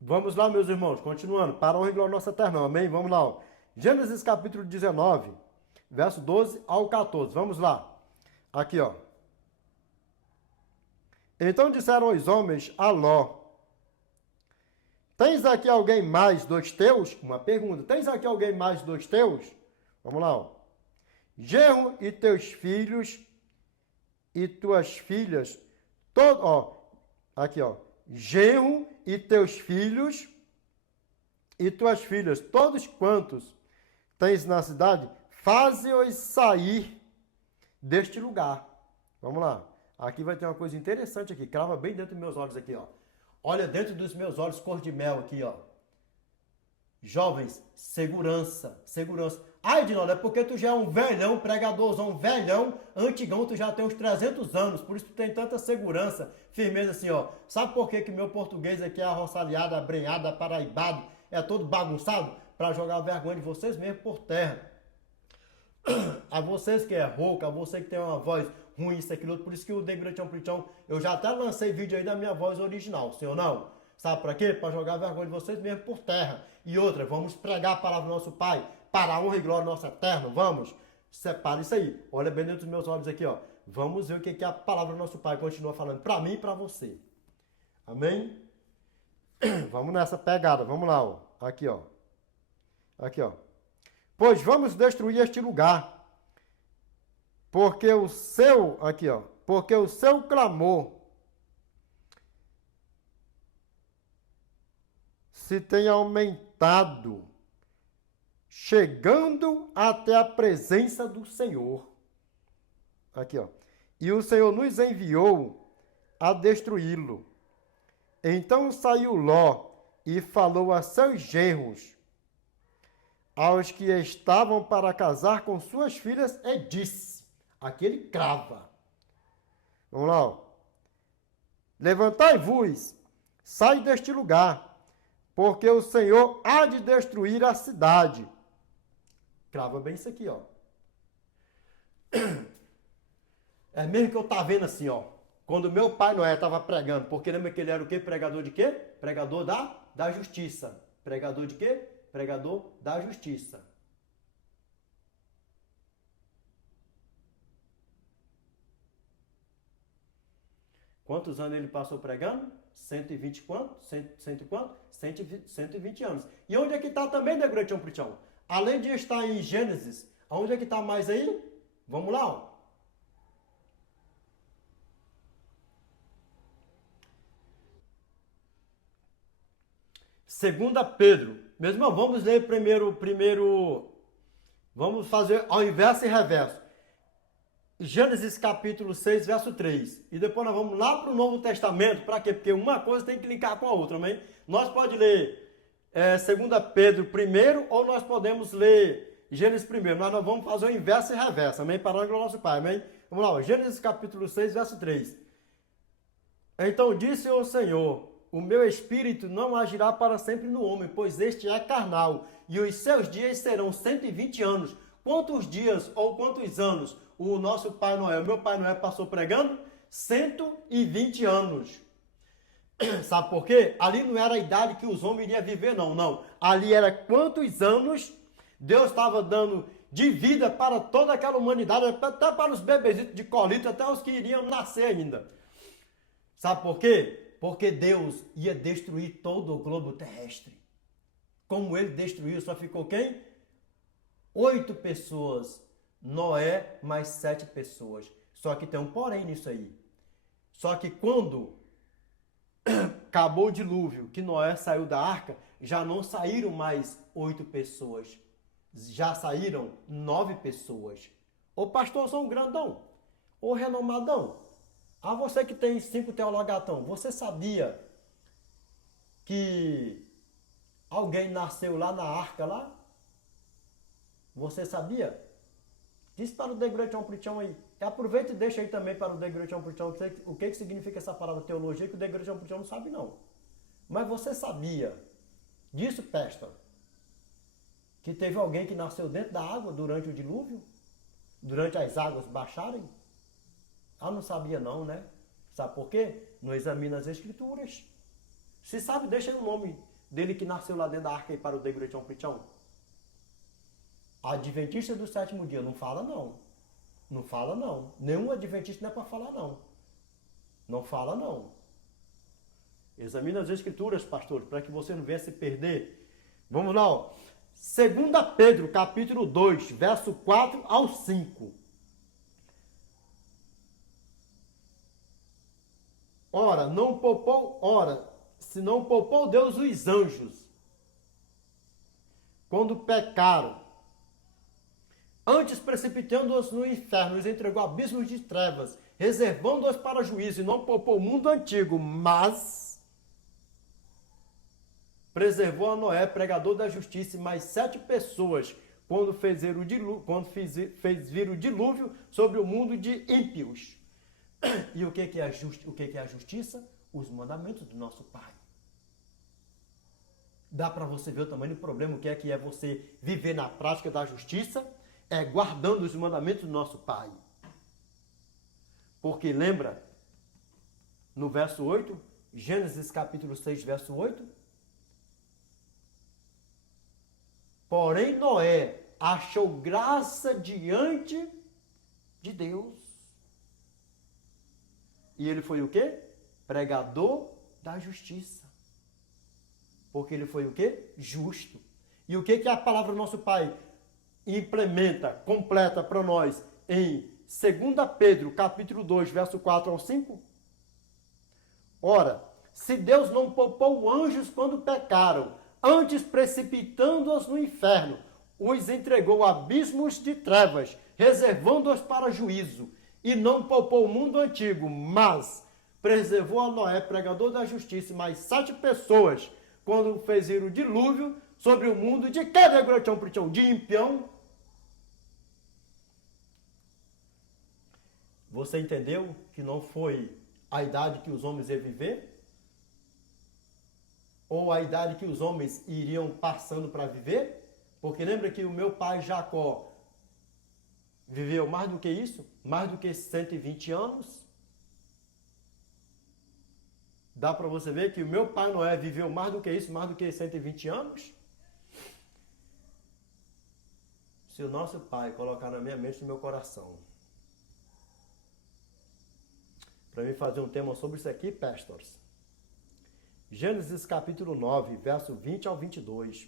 Vamos lá, meus irmãos, continuando. Para a honra e glória nossa eterna, amém? Vamos lá. Ó. Gênesis capítulo 19, verso 12 ao 14. Vamos lá. Aqui, ó. Então disseram os homens a Ló: Tens aqui alguém mais dos teus? Uma pergunta. Tens aqui alguém mais dos teus? Vamos lá, ó. Genro e teus filhos e tuas filhas, todo, ó, aqui, ó. Genro e teus filhos e tuas filhas, todos quantos tens na cidade, faze-os sair deste lugar. Vamos lá. Aqui vai ter uma coisa interessante aqui. Crava bem dentro dos meus olhos aqui, ó. Olha dentro dos meus olhos cor de mel aqui, ó. Jovens, segurança, segurança. Ai, Dinaldo, é porque tu já é um velhão, pregadorzão, velhão, antigão, tu já tem uns 300 anos, por isso tu tem tanta segurança, firmeza assim, ó. Sabe por que que meu português aqui é arroçalhado, abrenhado, aparaibado, é todo bagunçado? Para jogar a vergonha de vocês mesmo por terra. A vocês que é rouco, a você que tem uma voz ruim, isso, aquilo, por isso que o Degretão Pritão, eu já até lancei vídeo aí da minha voz original, senhor não? Sabe para quê? Para jogar a vergonha de vocês mesmo por terra. E outra, vamos pregar a palavra do nosso Pai, para a honra e glória do nosso eterno, vamos? Separa isso aí, olha bem dentro dos meus olhos aqui, ó. Vamos ver o que a palavra do nosso Pai continua falando para mim e para você. Amém? Vamos nessa pegada, vamos lá, ó. Aqui, ó. Aqui, ó. Pois vamos destruir este lugar, porque o seu, aqui, ó, porque o seu clamor se tem aumentado, chegando até a presença do Senhor. Aqui, ó. E o Senhor nos enviou a destruí-lo. Então saiu Ló e falou a seus genros, aos que estavam para casar com suas filhas, e disse, aqui ele crava. Vamos lá, ó. Levantai-vos, sai deste lugar, porque o Senhor há de destruir a cidade. Crava bem isso aqui, ó. É mesmo que eu tava vendo assim, ó. Quando meu pai Noé estava pregando, porque lembra que ele era o quê? Pregador de quê? Pregador da justiça. Pregador de quê? Pregador da justiça. Quantos anos ele passou pregando? 120 quanto? 100 quanto? 120 anos. E onde é que está também, Degretão Pritão? Além de estar em Gênesis, onde é que está mais aí? Vamos lá, ó. Segunda Pedro. Meu irmão, vamos ler primeiro, vamos fazer ao inverso e reverso. Gênesis capítulo 6, verso 3. E depois nós vamos lá para o Novo Testamento. Para quê? Porque uma coisa tem que linkar com a outra, amém? Nós podemos ler 2 Pedro primeiro, ou nós podemos ler Gênesis primeiro. Mas nós vamos fazer o inverso e reverso, amém? Para a glória do nosso Pai, amém? Vamos lá, ó. Gênesis capítulo 6, verso 3. Então disse o Senhor, o meu espírito não agirá para sempre no homem, pois este é carnal, e os seus dias serão 120 anos. Quantos dias ou quantos anos o nosso pai Noé, o meu pai Noé passou pregando? 120 anos. Sabe por quê? Ali não era a idade que os homens iriam viver, não, não. Ali era quantos anos Deus estava dando de vida para toda aquela humanidade, até para os bebezitos de colito, até os que iriam nascer ainda. Sabe por quê? Porque Deus ia destruir todo o globo terrestre. Como ele destruiu, só ficou quem? 8 pessoas. Noé mais 7 pessoas. Só que tem um porém nisso aí. Só que quando acabou o dilúvio, que Noé saiu da arca, já não saíram mais 8 pessoas. Já saíram 9 pessoas. Ô pastorzão grandão, ô renomadão, a você que tem 5 teologatão, você sabia que alguém nasceu lá na arca lá? Você sabia? Diz para o Degretão Pritão aí. Aproveita e deixa aí também para o Degretão Pritão o que significa essa palavra teologia, que o Degretão Pritão não sabe não. Mas você sabia disso, Pesta? Que teve alguém que nasceu dentro da água durante o dilúvio? Durante as águas baixarem? Ah, não sabia não, né? Sabe por quê? Não examina as escrituras. Se sabe, deixa aí o nome dele que nasceu lá dentro da arca e para o Degretião Prichão? Adventista do sétimo dia, não fala não. Não fala não. Nenhum adventista não é para falar não. Não fala não. Examine as escrituras, pastor, para que você não venha se perder. Vamos lá, ó. 2 Pedro, capítulo 2, verso 4 ao 5. Se não poupou Deus os anjos, quando pecaram, antes precipitando-os no inferno, os entregou a abismos de trevas, reservando-os para juízo, e não poupou o mundo antigo, mas preservou a Noé, pregador da justiça, e mais 7 pessoas, quando fez vir o dilúvio sobre o mundo de ímpios. E o que é a justiça? Os mandamentos do nosso Pai. Dá para você ver o tamanho do problema, o que é você viver na prática da justiça, é guardando os mandamentos do nosso Pai. Porque lembra, no verso 8, Gênesis capítulo 6, verso 8, porém Noé achou graça diante de Deus. E ele foi o quê? Pregador da justiça. Porque ele foi o quê? Justo. E o que a palavra do nosso Pai implementa, completa para nós em 2 Pedro, capítulo 2, verso 4 ao 5? Ora, se Deus não poupou anjos quando pecaram, antes precipitando-os no inferno, os entregou a abismos de trevas, reservando-os para juízo, e não poupou o mundo antigo, mas preservou a Noé, pregador da justiça, e mais 7 pessoas, quando fez vir o dilúvio sobre o mundo de cada grotão prichão, de impião. Você entendeu que não foi a idade que os homens iam viver? Ou a idade que os homens iriam passando para viver? Porque lembra que o meu pai Jacó viveu mais do que isso? Mais do que 120 anos? Dá para você ver que o meu pai Noé viveu mais do que isso, mais do que 120 anos? Se o nosso Pai colocar na minha mente e no meu coração, para mim fazer um tema sobre isso aqui, pastors. Gênesis capítulo 9, verso 20 ao 22.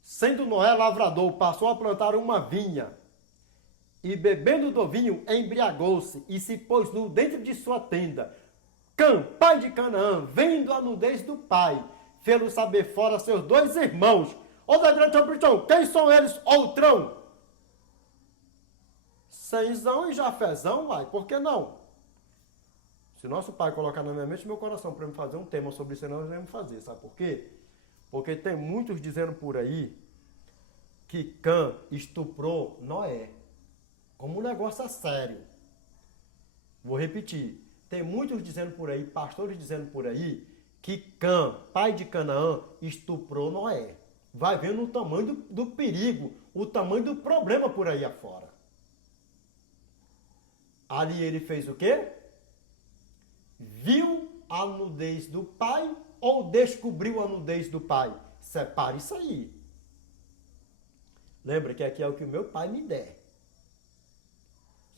Sendo Noé lavrador, passou a plantar uma vinha, e bebendo do vinho, embriagou-se, e se pôs nu dentro de sua tenda. Cã, pai de Canaã, vendo a nudez do pai, fê-lo saber fora seus 2 irmãos. Quem são eles? Outrão. Semzão e Jafezão, uai, por que não? Se o nosso pai colocar na minha mente e meu coração para me fazer um tema sobre isso, nós vamos fazer, sabe por quê? Porque tem muitos dizendo por aí que Cã estuprou Noé. Como um negócio é sério. Vou repetir. Tem muitos dizendo por aí, pastores dizendo por aí, que Cã, pai de Canaã, estuprou Noé. Vai vendo o tamanho do perigo, o tamanho do problema por aí afora. Ali ele fez o quê? Viu a nudez do pai ou descobriu a nudez do pai? Separe isso aí. Lembra que aqui é o que o meu pai me der.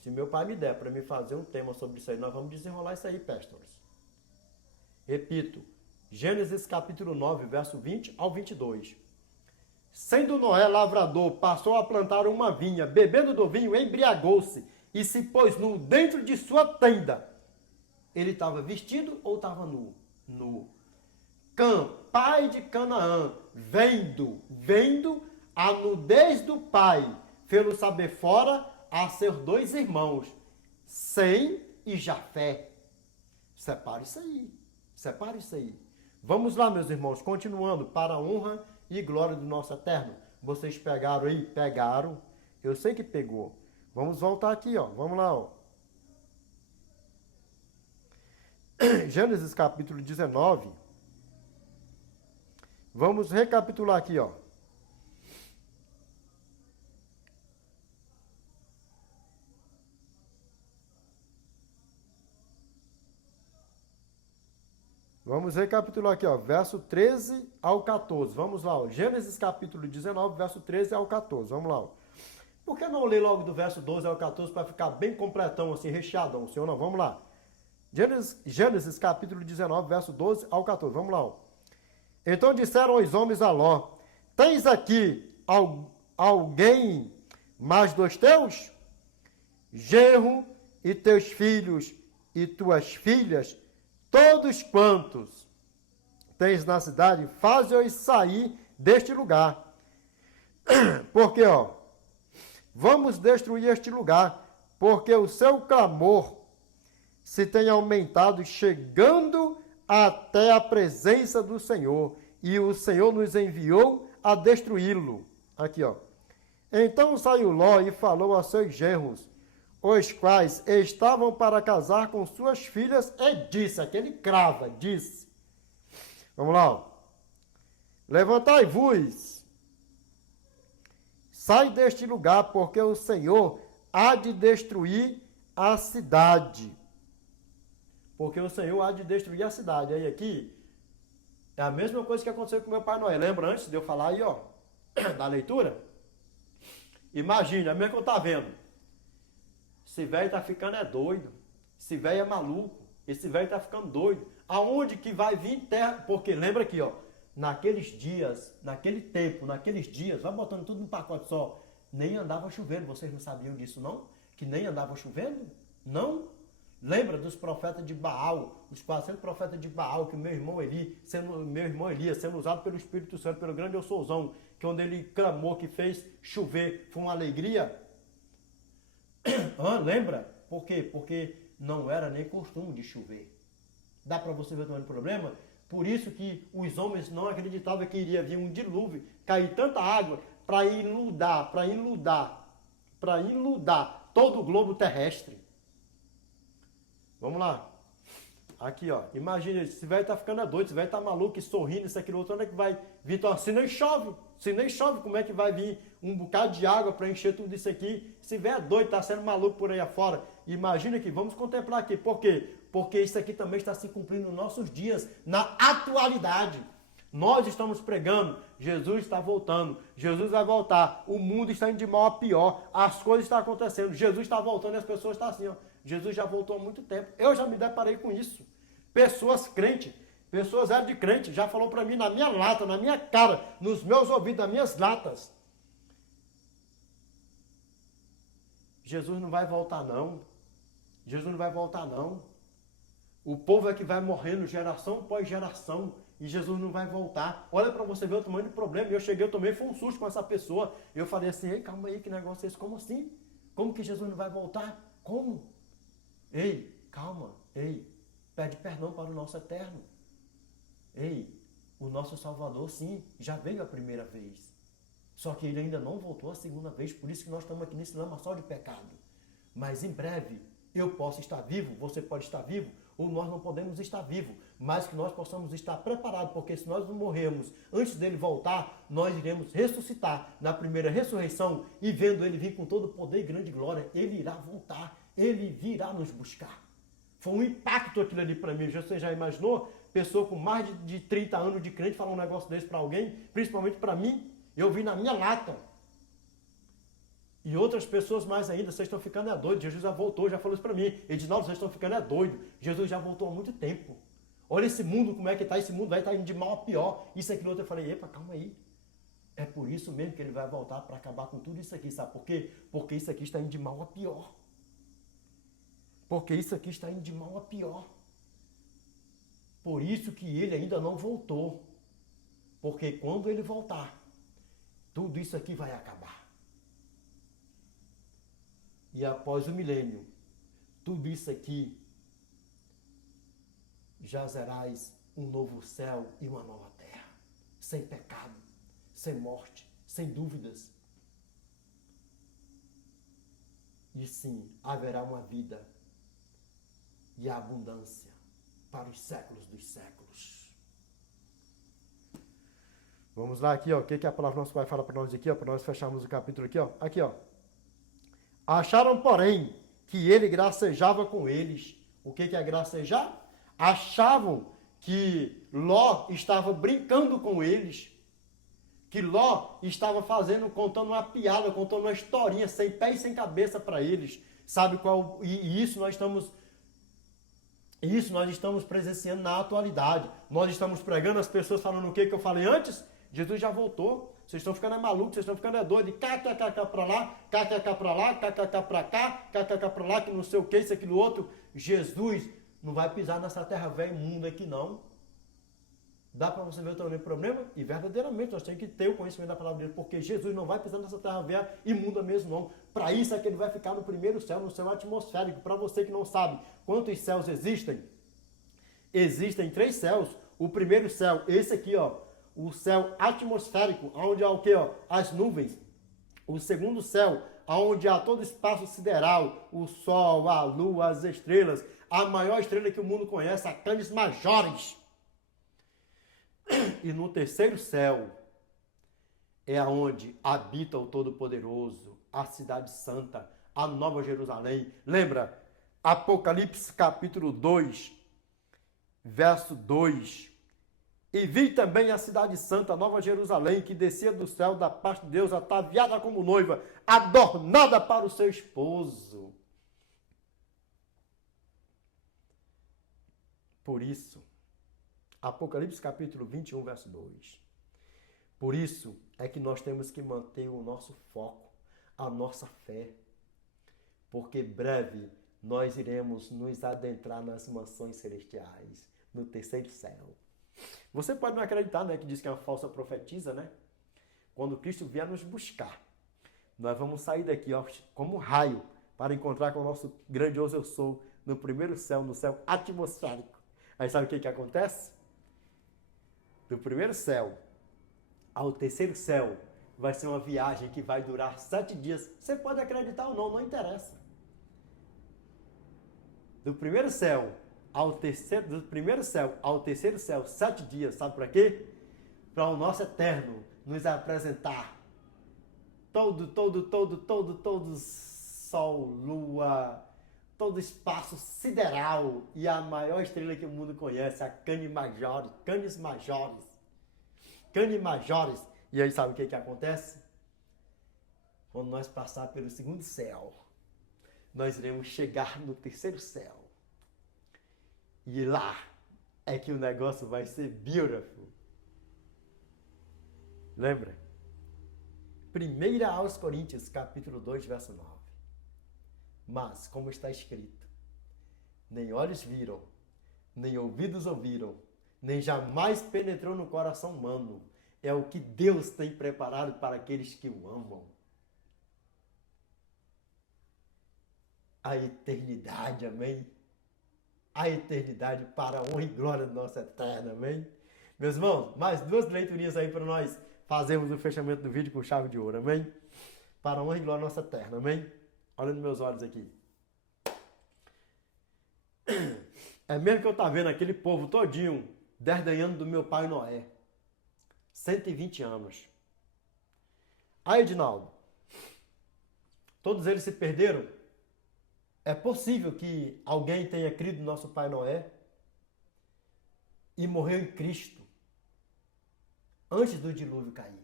Se meu pai me der para me fazer um tema sobre isso aí, nós vamos desenrolar isso aí, pastores. Repito, Gênesis capítulo 9, verso 20 ao 22. Sendo Noé lavrador, passou a plantar uma vinha, bebendo do vinho, embriagou-se e se pôs nu dentro de sua tenda. Ele estava vestido ou estava nu? Nu. Cã, pai de Canaã, vendo a nudez do pai, fê-lo saber fora a seus 2 irmãos, Sem e Jafé. Separe isso aí. Separe isso aí. Vamos lá, meus irmãos, continuando, para a honra e glória do nosso Eterno. Vocês pegaram aí? Pegaram. Eu sei que pegou. Vamos voltar aqui, ó. Vamos lá, ó. Gênesis capítulo 19. Vamos recapitular aqui, ó. Vamos recapitular aqui, ó, verso 13 ao 14. Vamos lá, ó, Gênesis capítulo 19, verso 13 ao 14. Vamos lá, ó. Por que não ler logo do verso 12 ao 14 para ficar bem completão, assim, recheadão, senhor? Não, vamos lá. Gênesis capítulo 19, verso 12 ao 14. Vamos lá, ó. Então disseram os homens a Ló: tens aqui alguém mais dos teus? Genro e teus filhos e tuas filhas, todos quantos tens na cidade, faze-os sair deste lugar. Porque, ó, vamos destruir este lugar, porque o seu clamor se tem aumentado, chegando até a presença do Senhor, e o Senhor nos enviou a destruí-lo. Aqui, ó. Então saiu Ló e falou a seus genros, os quais estavam para casar com suas filhas, e disse, aquele crava, disse. Vamos lá, ó. Levantai-vos, sai deste lugar, porque o Senhor há de destruir a cidade. Porque o Senhor há de destruir a cidade. Aí aqui, é a mesma coisa que aconteceu com meu pai Noé. Lembra antes de eu falar aí, ó, da leitura? Imagina, é mesmo que eu tá vendo. Esse velho tá ficando é doido. Esse velho é maluco. Esse velho tá ficando doido. Aonde que vai vir terra? Porque lembra aqui, ó. Naqueles dias, naquele tempo, naqueles dias, vai botando tudo num pacote só. Nem andava chovendo. Vocês não sabiam disso, não? Que nem andava chovendo? Não? Lembra dos profetas de Baal, os 400 profetas de Baal, que meu irmão Elias, sendo usado pelo Espírito Santo, pelo grande Eu Souzão, que onde ele clamou, que fez chover, foi uma alegria? Lembra? Por quê? Porque não era nem costume de chover. Dá para você ver também o problema? Por isso que os homens não acreditavam que iria vir um dilúvio, cair tanta água para inundar todo o globo terrestre. Vamos lá. Aqui, ó. Imagina, esse velho tá ficando doido, esse velho tá maluco, e sorrindo, isso, aquilo, outro. Onde é que vai vir? Então, se nem chove, como é que vai vir um bocado de água para encher tudo isso aqui? Esse velho é doido, tá sendo maluco por aí afora. Imagina aqui, vamos contemplar aqui. Por quê? Porque isso aqui também está se cumprindo nos nossos dias, na atualidade. Nós estamos pregando, Jesus está voltando, Jesus vai voltar, o mundo está indo de mal a pior, as coisas estão acontecendo, Jesus está voltando e as pessoas estão assim, ó. Jesus já voltou há muito tempo. Eu já me deparei com isso. Pessoas crentes, pessoas eram de crente, já falou para mim na minha lata, na minha cara, nos meus ouvidos, nas minhas latas. Jesus não vai voltar não. Jesus não vai voltar não. O povo é que vai morrendo geração após geração e Jesus não vai voltar. Olha para você ver o tamanho do problema. Eu também fui um susto com essa pessoa. Eu falei assim, ei, calma aí, que negócio é esse? Como assim? Como que Jesus não vai voltar? Como? Ei, calma, ei, pede perdão para o nosso eterno. Ei, o nosso Salvador, sim, já veio a primeira vez. Só que ele ainda não voltou a segunda vez, por isso que nós estamos aqui nesse lamaçal de pecado. Mas em breve, eu posso estar vivo, você pode estar vivo, ou nós não podemos estar vivo, mas que nós possamos estar preparados, porque se nós não morrermos antes dele voltar, nós iremos ressuscitar na primeira ressurreição, e vendo ele vir com todo o poder e grande glória, ele irá voltar. Ele virá nos buscar. Foi um impacto aquilo ali para mim. Você já imaginou? Pessoa com mais de 30 anos de crente falar um negócio desse para alguém, principalmente para mim. Eu vi na minha lata. E outras pessoas mais ainda, vocês estão ficando doidos. Jesus já voltou, já falou isso para mim. Edinaldo, vocês estão ficando doidos. Jesus já voltou há muito tempo. Olha esse mundo, como é que está. Esse mundo vai estar indo de mal a pior. Isso, aquilo, outro. Eu falei, epa, calma aí. É por isso mesmo que ele vai voltar para acabar com tudo isso aqui. Sabe por quê? Porque isso aqui está indo de mal a pior. Porque isso aqui está indo de mal a pior. Por isso que ele ainda não voltou. Porque quando ele voltar, tudo isso aqui vai acabar. E após o milênio, tudo isso aqui jazerás um novo céu e uma nova terra. Sem pecado, sem morte, sem dúvidas. E sim, haverá uma vida e a abundância para os séculos dos séculos. Vamos lá aqui, ó. O que a palavra do nosso Pai fala para nós aqui, ó, para nós fecharmos o capítulo aqui, ó. Aqui, ó. Acharam, porém, que ele gracejava com eles. O que é gracejar? Achavam que Ló estava brincando com eles, que Ló estava contando uma piada, contando uma historinha sem pé e sem cabeça para eles. Sabe qual? E isso nós estamos presenciando na atualidade. Nós estamos pregando, as pessoas falando o que eu falei antes. Jesus já voltou. Vocês estão ficando malucos, vocês estão ficando doidos. KKK pra lá, KKK pra lá, KKK pra cá, KKK pra lá, que não sei o que, isso, aquilo, outro. Jesus não vai pisar nessa terra velha imunda aqui, não. Dá para você ver o tamanho do problema? E verdadeiramente nós temos que ter o conhecimento da palavra de Deus, porque Jesus não vai pisar nessa terra velha imunda mesmo, não. Para isso é que ele vai ficar no primeiro céu, no céu atmosférico. Para você que não sabe quantos céus existem, existem 3 céus. O primeiro céu, esse aqui, ó, o céu atmosférico, onde há o quê, ó? As nuvens. O segundo céu, onde há todo o espaço sideral, o sol, a lua, as estrelas, a maior estrela que o mundo conhece, a Canis Majoris. E no terceiro céu é onde habita o Todo-Poderoso, a Cidade Santa, a Nova Jerusalém. Lembra? Apocalipse capítulo 2, verso 2. E vi também a Cidade Santa, a Nova Jerusalém, que descia do céu da parte de Deus, ataviada como noiva, adornada para o seu esposo. Por isso, Apocalipse capítulo 21, verso 2. Por isso é que nós temos que manter o nosso foco, a nossa fé. Porque breve nós iremos nos adentrar nas mansões celestiais, no terceiro céu. Você pode não acreditar, né, que diz que é uma falsa profetisa, né? Quando Cristo vier nos buscar, nós vamos sair daqui, ó, como um raio, para encontrar com o nosso grandioso eu sou, no primeiro céu, no céu atmosférico. Aí sabe o que acontece? Do primeiro céu ao terceiro céu vai ser uma viagem que vai durar 7 dias. Você pode acreditar ou não, não interessa. Do primeiro céu ao terceiro céu, 7 dias, sabe para quê? Para o nosso eterno nos apresentar todo sol, lua, todo espaço sideral e a maior estrela que o mundo conhece, a Canis Majoris. E aí sabe o que acontece? Quando nós passar pelo segundo céu, nós iremos chegar no terceiro céu. E lá é que o negócio vai ser beautiful. Lembra? 1 aos Coríntios, capítulo 2, verso 9. Mas, como está escrito, nem olhos viram, nem ouvidos ouviram, nem jamais penetrou no coração humano. É o que Deus tem preparado para aqueles que o amam. A eternidade, amém? A eternidade para a honra e glória do nosso eterno, amém? Meus irmãos, mais 2 leiturinhas aí para nós fazermos o fechamento do vídeo com chave de ouro, amém? Para a honra e glória do nosso eterno, amém? Olha nos meus olhos aqui. É mesmo que eu estava vendo aquele povo todinho desdenhando do meu pai Noé. 120 anos. Aí, Edinaldo, todos eles se perderam? É possível que alguém tenha crido no nosso pai Noé e morreu em Cristo antes do dilúvio cair.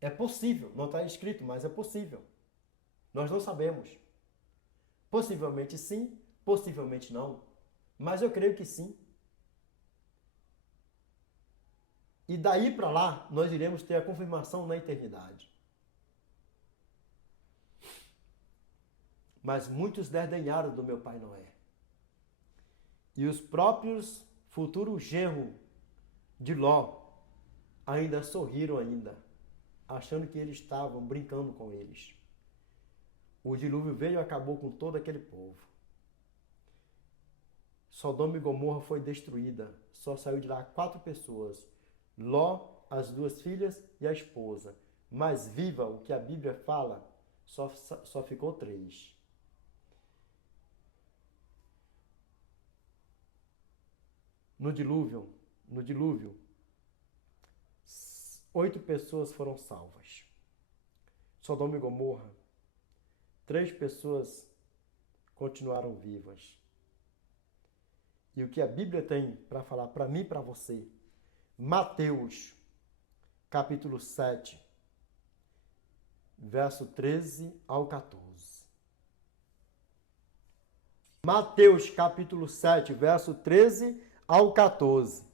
É possível, não está escrito, mas é possível. Nós não sabemos. Possivelmente sim, possivelmente não. Mas eu creio que sim. E daí para lá, nós iremos ter a confirmação na eternidade. Mas muitos desdenharam do meu pai Noé. E os próprios futuros genros de Ló ainda sorriram ainda, achando que eles estavam brincando com eles. O dilúvio veio e acabou com todo aquele povo. Sodoma e Gomorra foi destruída. Só saiu de lá 4 pessoas. Ló, as 2 filhas e a esposa. Mas viva, o que a Bíblia fala, só ficou 3. No dilúvio, 8 pessoas foram salvas. Sodoma e Gomorra, 3 pessoas continuaram vivas. e o que a Bíblia tem para falar para mim e para você. Mateus, capítulo 7, verso 13 ao 14. Mateus, capítulo 7, verso 13 ao 14.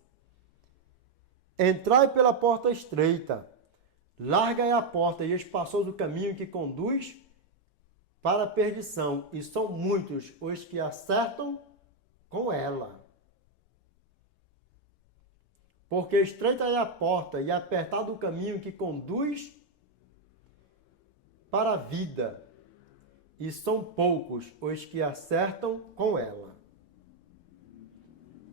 Entrai pela porta estreita, larga é a porta e espaçoso o caminho que conduz para a perdição, e são muitos os que acertam com ela. Porque estreita é a porta e apertado o caminho que conduz para a vida, e são poucos os que acertam com ela.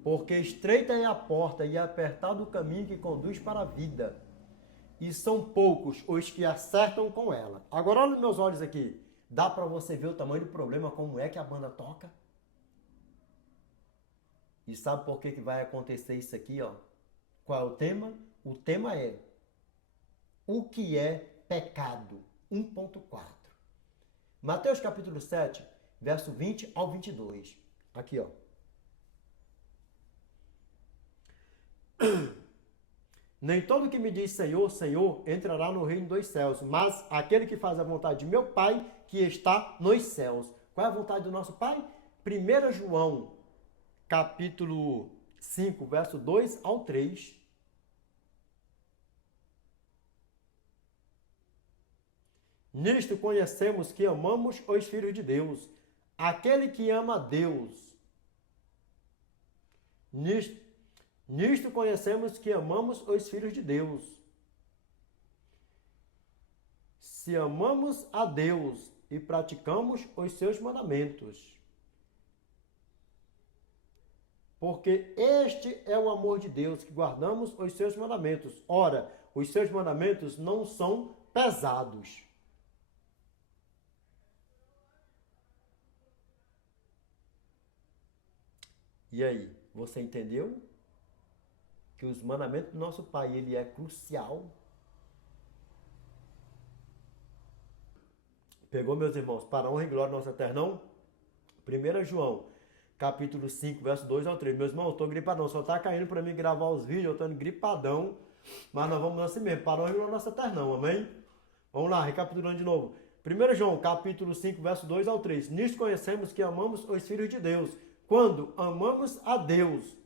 Porque estreita é a porta e apertado o caminho que conduz para a vida, e são poucos os que acertam com ela. Agora olha nos meus olhos aqui. Dá para você ver o tamanho do problema, como é que a banda toca? E sabe por que vai acontecer isso aqui, ó? Qual é o tema? O tema é: o que é pecado? 1.4. Mateus capítulo 7, verso 20 ao 22. Aqui, ó. Nem todo que me diz Senhor, Senhor, entrará no reino dos céus, mas aquele que faz a vontade de meu Pai, que está nos céus. Qual é a vontade do nosso Pai? 1 João, capítulo 5, verso 2 ao 3. Nisto conhecemos que amamos os filhos de Deus. Aquele que ama a Deus. Nisto conhecemos que amamos os filhos de Deus. Se amamos a Deus e praticamos os seus mandamentos. Porque este é o amor de Deus, que guardamos os seus mandamentos. Ora, os seus mandamentos não são pesados. E aí, você entendeu? Que os mandamentos do nosso Pai, ele é crucial. Pegou, meus irmãos, para a honra e glória do nosso Eternão? 1 João, capítulo 5, verso 2 ao 3. Meus irmãos, eu estou gripadão, só está caindo para mim gravar os vídeos, eu estou gripadão, mas nós vamos assim mesmo, para a honra e glória do nosso Eternão, amém? Vamos lá, recapitulando de novo. 1 João, capítulo 5, verso 2 ao 3. Nisto conhecemos que amamos os filhos de Deus, quando amamos a Deus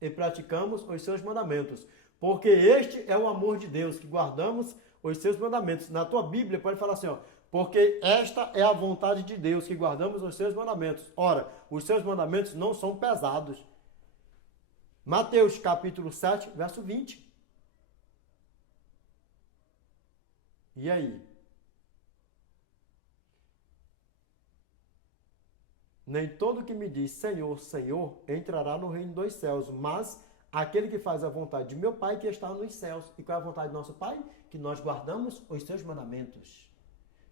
e praticamos os seus mandamentos. Porque este é o amor de Deus, que guardamos os seus mandamentos. Na tua Bíblia pode falar assim, ó, porque esta é a vontade de Deus, que guardamos os seus mandamentos. Ora, os seus mandamentos não são pesados. Mateus capítulo 7, verso 20. E aí? Nem todo que me diz Senhor, Senhor, entrará no reino dos céus, mas aquele que faz a vontade de meu Pai que está nos céus. E qual é a vontade do nosso Pai? Que nós guardamos os seus mandamentos.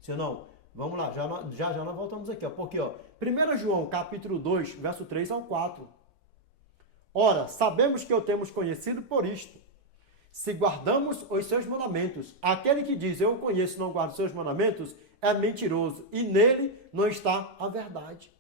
Se não, vamos lá, já nós voltamos aqui, ó. Porque, ó, 1 João, capítulo 2, verso 3 ao 4. Ora, sabemos que o temos conhecido por isto, se guardamos os seus mandamentos. Aquele que diz, eu o conheço e não guarda os seus mandamentos, é mentiroso, e nele não está a verdade.